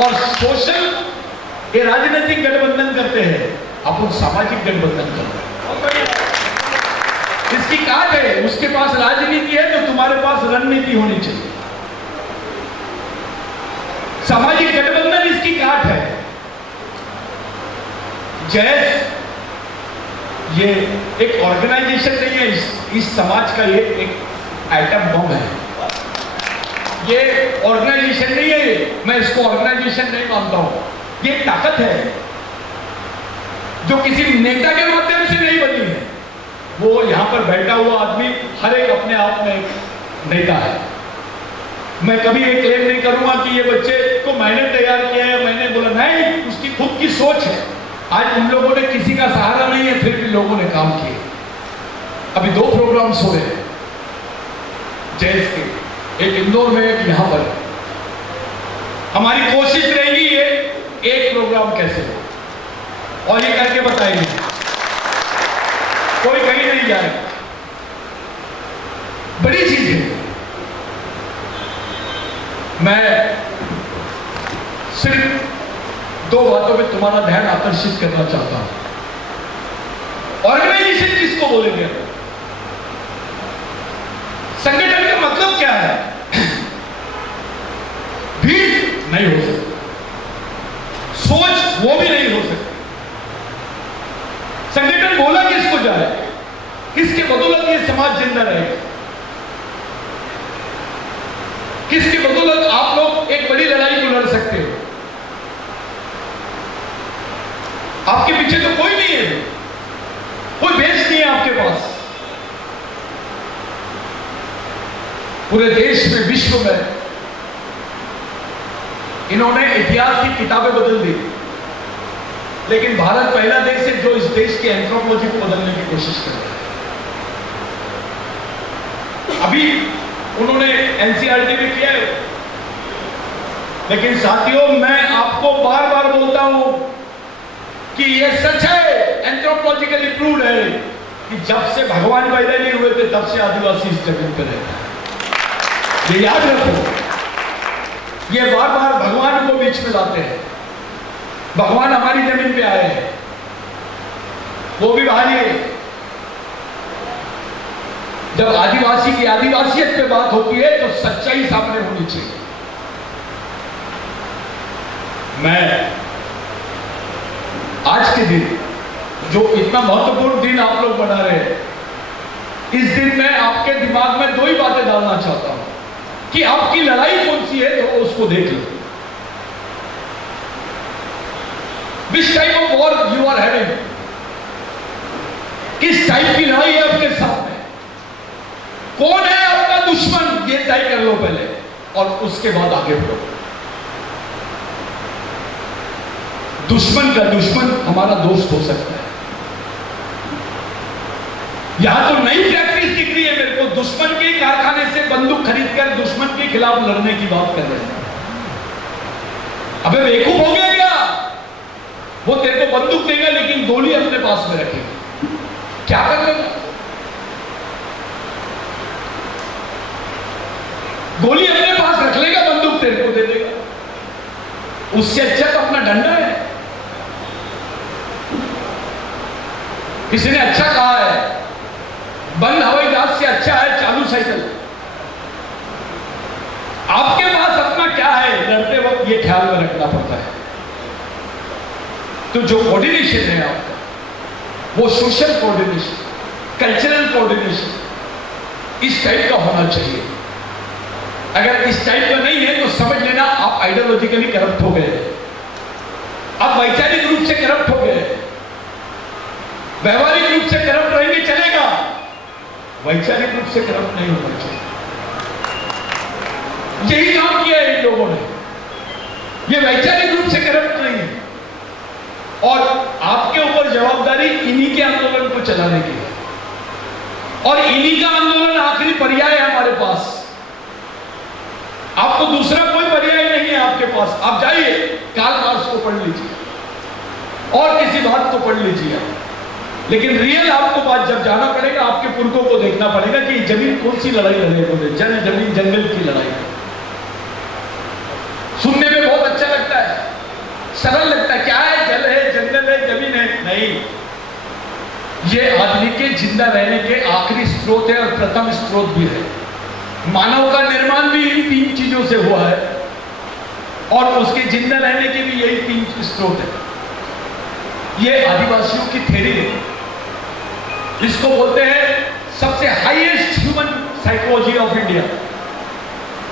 और सोशल ये राजनीतिक गठबंधन करते हैं, अपन सामाजिक गठबंधन करते हैं। इसकी काट है, उसके पास राजनीति है तो तुम्हारे पास रणनीति होनी चाहिए। सामाजिक गठबंधन इसकी काट है। जैस ये एक ऑर्गेनाइजेशन नहीं है, इस समाज का ये एक एटम बम है। ये ऑर्गेनाइजेशन नहीं है, मैं इसको ऑर्गेनाइजेशन नहीं मानता हूं। ये ताकत है जो किसी नेता के माध्यम से नहीं बनी है। वो यहां पर बैठा हुआ आदमी हर एक अपने आप में एक नेता है। मैं कभी एक क्लेम नहीं करूंगा कि ये बच्चे को मैंने तैयार किया है, मैंने बोला, नहीं, उसकी खुद की सोच है। आज उन लोगों ने किसी का सहारा नहीं है, फिर भी लोगों ने काम किए। अभी 2 प्रोग्राम्स हो रहे हैं जैस के, एक इंदौर में, एक यहां पर। हमारी कोशिश रहेगी ये एक प्रोग्राम कैसे हो, और ये करके बताएंगे, कोई कहीं नहीं जाएगा। बड़ी चीज है। मैं सिर्फ 2 बातों में तुम्हारा ध्यान आकर्षित करना चाहता हूं। ऑर्गेनाइजेशन किसको बोलेंगे? संगठन का मतलब क्या है? भीड़ नहीं हो सकती, सोच वो भी नहीं हो सकती। संगठन बोला किसको जाए, किसके बदौलत ये समाज जिंदा रहेगा, किसके बदौलत आप लोग एक बड़ी लड़ाई को लड़ सकते हो। आपके पीछे तो कोई नहीं है, कोई बेस नहीं है आपके पास। पूरे देश में, विश्व में इन्होंने इतिहास की किताबें बदल दी, लेकिन भारत पहला देश है जो इस देश के एंथ्रोपोलॉजी को बदलने की कोशिश कर रहा है। अभी उन्होंने एनसीईआरटी भी किया है, लेकिन साथियों, मैं आपको बार बार बोलता हूं कि यह सच है, एंथ्रोपोलॉजिकली प्रूव्ड है कि जब से भगवान पैदा नहीं हुए थे तब से आदिवासी इस जमीन पर रहता है। ये याद रखो। ये बार बार भगवान को बीच में लाते हैं। भगवान हमारी जमीन पे आए हैं, वो भी बाहरी है। जब आदिवासी की आदिवासियत पे बात होती है तो सच्चाई सामने होनी चाहिए। मैं आज के दिन, जो इतना महत्वपूर्ण दिन आप लोग बना रहे हैं, इस दिन मैं आपके दिमाग में 2 ही बातें डालना चाहता हूं कि आपकी लड़ाई कौन सी है, तो उसको देख लो। Which type of war you are having, किस टाइप की लड़ाई है आपके सामने, कौन है आपका दुश्मन, ये तय कर लो पहले, और उसके बाद आगे बढ़ो। दुश्मन का दुश्मन हमारा दोस्त हो सकता है। यहां तो नई प्रैक्टिस दिख रही है मेरे को, दुश्मन के कारखाने से बंदूक खरीदकर दुश्मन के खिलाफ लड़ने की बात कर रहे हैं। अबे बेवकूफ हो गया क्या? वो तेरे को बंदूक देगा लेकिन गोली अपने पास में रखेगा, क्या कर लेगा? गोली अपने पास रख लेगा, बंदूक तेरे को दे देगा। उससे अच्छा तो अपना डंडा है। किसी ने अच्छा कहा है, बंद हवाई जहाज से अच्छा है चालू साइकिल। आपके पास अपना क्या है, लड़ते वक्त ये ख्याल में रखना पड़ता है। तो जो कोऑर्डिनेशन है आपका, वो सोशल कोऑर्डिनेशन, कल्चरल कोऑर्डिनेशन, इस टाइप का होना चाहिए। अगर इस टाइप का नहीं है तो समझ लेना आप आइडियोलॉजिकली करप्ट हो गए, आप वैचारिक रूप से करप्ट हो गए। व्यवहारिक रूप से करप्ट रहेंगे चलेगा, वैचारिक रूप से करप्ट नहीं होना चाहिए। यही काम किया है इन लोगों ने, ये वैचारिक रूप से करप्ट नहीं है। और आपके ऊपर जवाबदारी इन्हीं के आंदोलन को चलाने की है, और इन्हीं का आंदोलन आखिरी पर्याय है हमारे पास। आपको दूसरा कोई पर्याय नहीं है आपके पास। आप जाइए, कार्ल मार्क्स को पढ़ लीजिए और किसी बात को पढ़ लीजिए, लेकिन रियल आपको बात जब जाना पड़ेगा, आपके पुरखों को देखना पड़ेगा कि जमीन कौन सी लड़ाई लड़े बोले, जमीन जंगल की लड़ाई। सुनने में बहुत अच्छा लगता है, नहीं, ये आदमी के जिंदा रहने के आखिरी स्रोत है और प्रथम स्रोत भी है। मानव का निर्माण भी इन 3 चीजों से हुआ है और उसके जिंदा रहने के भी यही 3 स्रोत है। ये आदिवासियों की थ्योरी है, इसको बोलते हैं सबसे highest human psychology of India,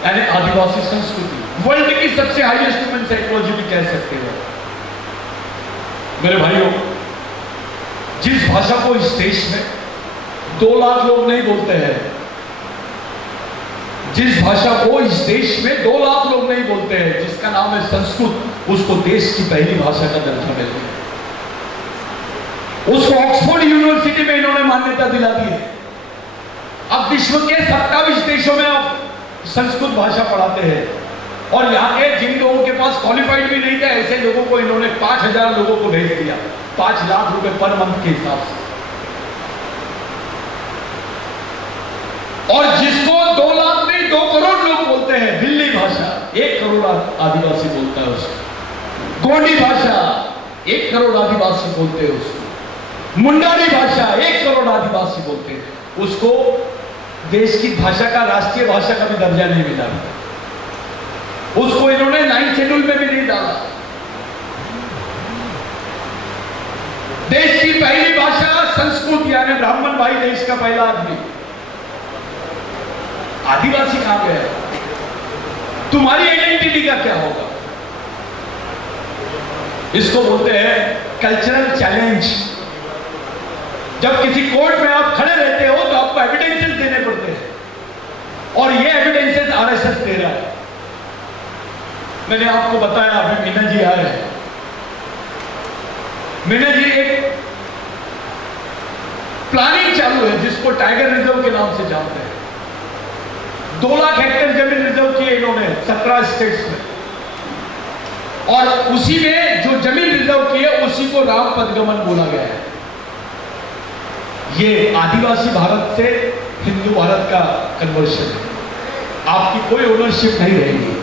यानी आदिवासी संस्कृति। वर्ल्ड की सबसे हाईएस्ट ह्यूमन साइकोलॉजी भी कह सकते हो। मेरे भाइयों, जिस भाषा को इस देश में 2 लाख लोग नहीं बोलते हैं, जिस भाषा को इस देश में 2 लाख लोग नहीं बोलते हैं, जिसका नाम है संस्कृत, उसको देश की पहली भाषा का दर्जा मिल गया। उसको ऑक्सफोर्ड यूनिवर्सिटी में इन्होंने मान्यता दिला दी है। अब विश्व के 27 देशों में आप संस्कृत भाषा पढ़ाते हैं और यहाँ के जिन लोगों के पास क्वालिफाइड भी नहीं थे, ऐसे लोगों को इन्होंने 5000 लोगों को भेज दिया, 5 लाख रुपए पर मंथ के हिसाब से। और जिसको 2 लाख नहीं 2 करोड़ लोग बोलते हैं, भिल्ली भाषा 1 करोड़ आदिवासी बोलता है उसको, गोंडी भाषा 1 करोड़ आदिवासी बोलते हैं उसको, मुंडारी भाषा 1 करोड़ आदिवासी बोलते हैं उसको। देश की भाषा का, राष्ट्रीय भाषा का भी दर्जा नहीं मिला, उसको इन्होंने 9th शेड्यूल में भी नहीं डाला। देश की पहली भाषा संस्कृत, यानी ब्राह्मण भाई देश का पहला आदमी। आदिवासी कहां गया? तुम्हारी आइडेंटिटी का क्या होगा? इसको बोलते हैं कल्चरल चैलेंज। जब किसी कोर्ट में आप खड़े रहते हो तो आपको एविडेंसेस देने पड़ते हैं और ये एविडेंसेस आरएसएस दे रहा है। मैंने आपको बताया, अभी मीना जी आए हैं। मीना जी एक प्लानिंग चालू है जिसको टाइगर रिजर्व के नाम से जानते हैं। 2 लाख हेक्टेयर जमीन रिजर्व की है इन्होंने 17 स्टेट्स में, और उसी में जो जमीन रिजर्व की है उसी को राम पदगमन बोला गया है। ये आदिवासी भारत से हिंदू भारत का कन्वर्शन है। आपकी कोई ओनरशिप नहीं रहेगी,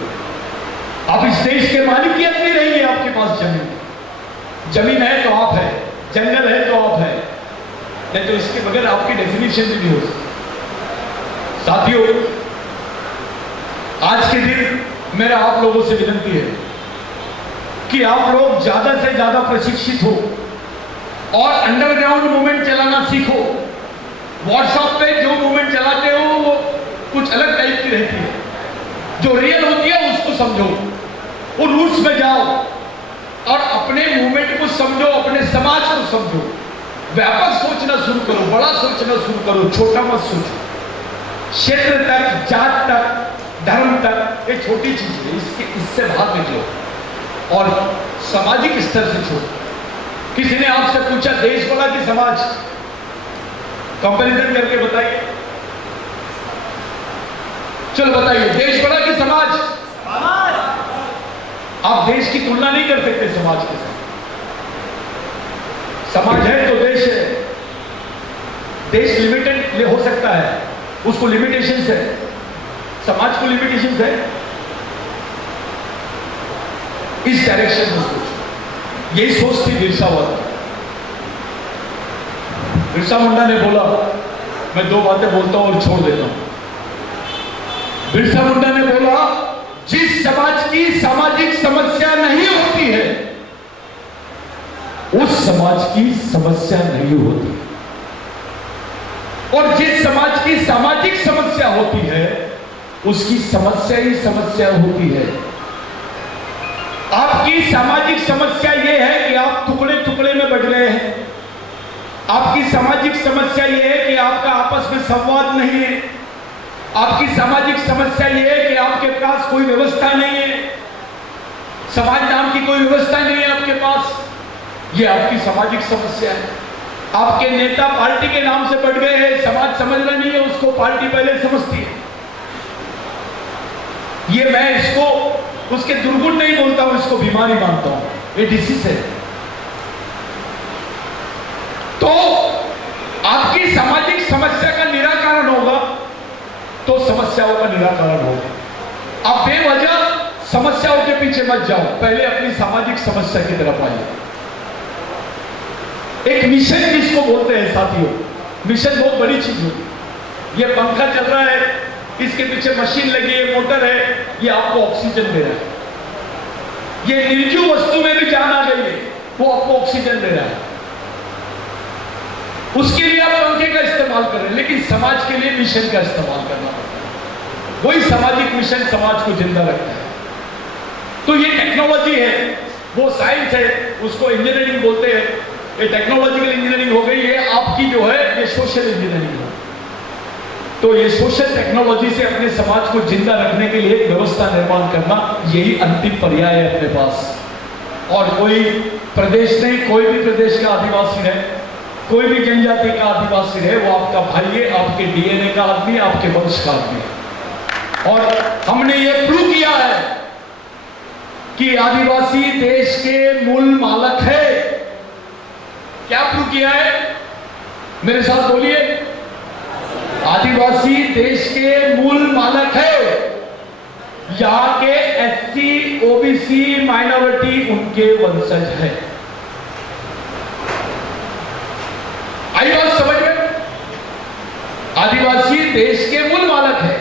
आप इस देश के मालिकियत नहीं रहेंगे। आपके पास जमीन है तो आप है, जंगल है तो आप है, नहीं तो इसके बगैर आपकी डेफिनेशन भी नहीं हो सकती। साथियों, आज के दिन मेरा आप लोगों से विनती है कि आप लोग ज्यादा से ज्यादा प्रशिक्षित हो और अंडरग्राउंड मूवमेंट चलाना सीखो। व्हाट्सएप पे जो मूवमेंट चलाते हो वो कुछ अलग टाइप की रहती है, जो रियल होती है उसको समझो, वो रूट्स में जाओ और अपने मूवमेंट को समझो, अपने समाज को समझो। व्यापक सोचना शुरू करो, बड़ा सोचना शुरू करो, छोटा मत सोचो। क्षेत्र तक, जात तक, धर्म तक ये छोटी चीज है, इससे बाहर निकलो और सामाजिक स्तर से छोड़ो। किसी ने आपसे पूछा देश बड़ा कि समाज, कंपैरिजन करके बताइए। चलो बताइए, देश बड़ा कि समाज? आप देश की तुलना नहीं कर सकते समाज के साथ। समाज है तो देश है। देश लिमिटेड हो सकता है, उसको लिमिटेशंस है, समाज को लिमिटेशंस है। इस डायरेक्शन में सोचो। यही सोच थी बिरसा मुंडा। बिरसा मुंडा ने बोला, मैं 2 बातें बोलता हूं और छोड़ देता हूं। बिरसा मुंडा ने बोला, जिस समाज की सामाजिक समस्या नहीं होती है उस समाज की समस्या नहीं होती, और जिस समाज की सामाजिक समस्या होती है उसकी समस्या ही समस्या होती है। आपकी सामाजिक समस्या यह है कि आप टुकड़े टुकड़े में बट गए हैं। आपकी सामाजिक समस्या यह है कि आपका आपस में संवाद नहीं है। आपकी सामाजिक समस्या यह है कि आपके पास कोई व्यवस्था नहीं है, समाज नाम की कोई व्यवस्था नहीं है आपके पास। यह आपकी सामाजिक समस्या है। आपके नेता पार्टी के नाम से बढ़ गए हैं, समाज समझ रहा नहीं है उसको, पार्टी पहले समझती है। ये मैं इसको उसके दुर्गुण नहीं बोलता हूं, इसको बीमारी मानता हूं, ये डिसीज है। तो आपकी सामाजिक समस्या का निराकरण होगा तो समस्याओं का निराकरण होगा। आप बेवजह समस्याओं के पीछे मत जाओ, पहले अपनी सामाजिक समस्या की तरफ आइए। एक मिशन जिसको बोलते हैं साथियों, मिशन बहुत बड़ी चीज होती है। ये पंखा चल रहा है, इसके पीछे मशीन लगी है, मोटर है, ये आपको ऑक्सीजन दे रहा है। ये निर्जीव वस्तु में भी जान आ गई है, वो आपको ऑक्सीजन दे रहा है, उसके लिए आप पंखे का इस्तेमाल कर रहे हैं। लेकिन समाज के लिए मिशन का इस्तेमाल करना पड़ता है, वही सामाजिक मिशन समाज को जिंदा रखता है। तो ये टेक्नोलॉजी है, वो साइंस है, उसको इंजीनियरिंग बोलते हैं। ये टेक्नोलॉजिकल इंजीनियरिंग हो गई है, आपकी जो है ये सोशल इंजीनियरिंग है। तो ये सोशल टेक्नोलॉजी से अपने समाज को जिंदा रखने के लिए एक व्यवस्था निर्माण करना, यही अंतिम पर्याय है अपने पास। और कोई प्रदेश नहीं, कोई भी प्रदेश का आदिवासी रहे, कोई भी जनजाति का आदिवासी रहे, वो आपका भाई है, आपके डीएनए का आदमी है, आपके वंश का आदमी है। और हमने ये प्रूव किया है कि आदिवासी देश के मूल मालक है। क्या प्रूव किया है? मेरे साथ बोलिए, आदिवासी देश के मूल मालक है। यहां के एससी, ओबीसी, माइनॉरिटी उनके वंशज है। आई बात समझ में? आदिवासी देश के मूल मालक है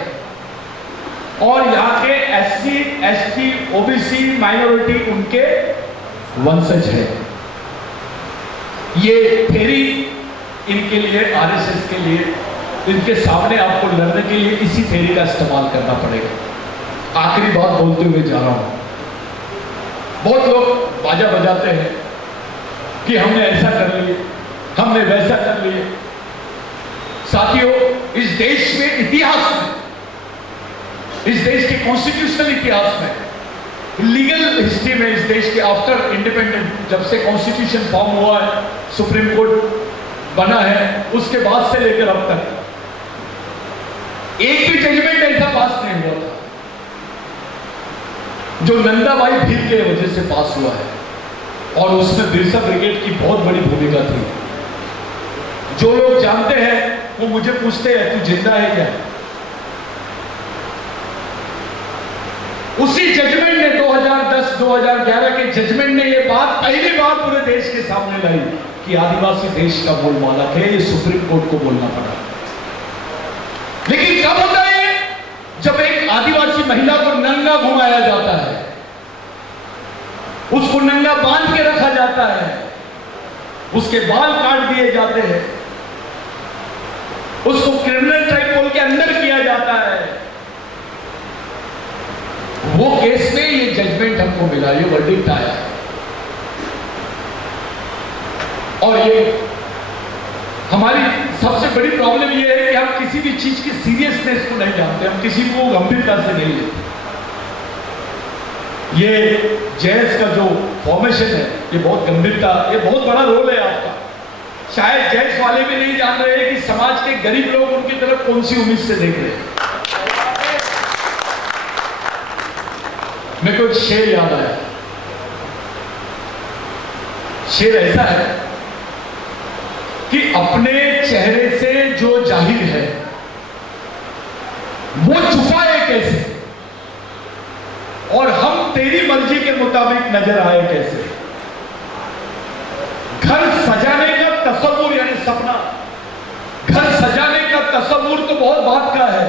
और यहां के एससी, एसटी, ओबीसी, माइनॉरिटी उनके वंशज है। ये थ्योरी इनके लिए, आरएसएस के लिए, इनके सामने आपको लड़ने के लिए इसी थ्योरी का इस्तेमाल करना पड़ेगा। आखिरी बात बोलते हुए जा रहा हूं। बहुत लोग बाजा बजाते हैं कि हमने ऐसा कर लिया, हमने वैसा कर लिया। साथियों, इस देश में, इतिहास में, इस देश के कॉन्स्टिट्यूशनल इतिहास में, लीगल हिस्ट्री में, इस देश के आफ्टर इंडिपेंडेंट, जब से कॉन्स्टिट्यूशन फॉर्म हुआ है, सुप्रीम कोर्ट बना है, उसके बाद से लेकर अब तक एक भी जजमेंट ऐसा पास नहीं हुआ था जो नंदाबाई भील के वजह से पास हुआ है। और उसमें बिरसा ब्रिगेड की बहुत बड़ी भूमिका थी। जो लोग जानते हैं वो मुझे पूछते हैं, तू जिंदा है क्या? उसी जजमेंट ने 2010-2011 के जजमेंट ने ये बात पहली बार पूरे देश के सामने लाई कि आदिवासी देश का मूल मालक है। ये सुप्रीम कोर्ट को बोलना पड़ा। लेकिन कब होता है? जब एक आदिवासी महिला को नंगा घुमाया जाता है, उसको नंगा बांध के रखा जाता है, उसके बाल काट दिए जाते हैं, उसको क्रिमिनल ट्राइब्यूनल के अंदर किया जाता है। वो केस में ये जजमेंट हमको मिला, ये वर्डिक्ट आया। और ये हमारी सबसे बड़ी प्रॉब्लम ये है कि हम किसी भी चीज की सीरियसनेस को नहीं जानते, हम किसी को गंभीरता से नहीं लेते। ये जैज का जो फॉर्मेशन है, ये बहुत गंभीरता, ये बहुत बड़ा रोल है आपका। शायद जैज वाले भी नहीं जान रहे हैं कि समाज के गरीब लोग उनकी तरफ कौन सी उम्मीद से देख रहे हैं। मेरे को एक शेर याद आया। शेर ऐसा है कि अपने चेहरे से जो जाहिर है वो छुपाए कैसे, और हम तेरी मर्जी के मुताबिक नजर आए कैसे। घर सजाने का तस्वुर, यानी सपना, घर सजाने का तस्वुर तो बहुत बात का है,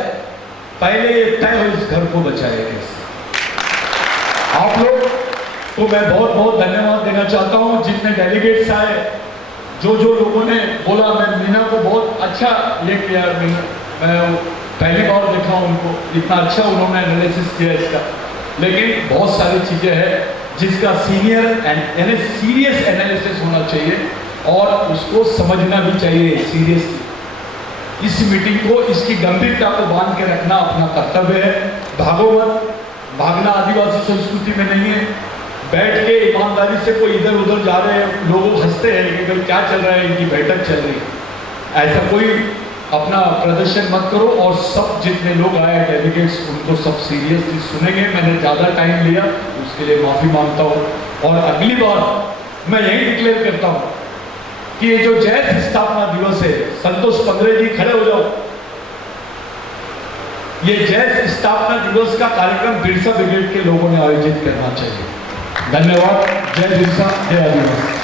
पहले ये तय हो इस घर को बचाए कैसे। आप लोग को मैं बहुत बहुत धन्यवाद देना चाहता हूं, जितने डेलीगेट्स आए, जो लोगों ने बोला। मैं मीना को बहुत अच्छा ये किया, मैं पहली बार देखा उनको, इतना अच्छा उन्होंने एनालिसिस किया इसका। लेकिन बहुत सारी चीजें हैं जिसका सीरियस एनालिसिस होना चाहिए और उसको समझना भी चाहिए सीरियसली। इस मीटिंग को, इसकी गंभीरता को बांध के रखना अपना कर्तव्य है। भागो मत, भागना आदिवासी संस्कृति में नहीं है। बैठ के ईमानदारी से कोई इधर उधर जा रहे हैं, लोग हंसते हैं कि भाई क्या चल रहा है, इनकी बैठक चल रही है, ऐसा कोई अपना प्रदर्शन मत करो। और सब जितने लोग आए डेलीगेट्स, उनको सब सीरियसली सुनेंगे। मैंने ज़्यादा टाइम लिया, उसके लिए माफ़ी मांगता हूँ। और अगली बार मैं यही डिक्लेयर करता हूँ कि ये जो जैज स्थापना दिवस है, संतोष पंद्रे जी खड़े हो जाओ, ये जैज स्थापना दिवस का कार्यक्रम बिरसा ब्रिगेड के लोगों ने आयोजित करना चाहिए। धन्यवाद। जय बिरसा, जय आदिवासी।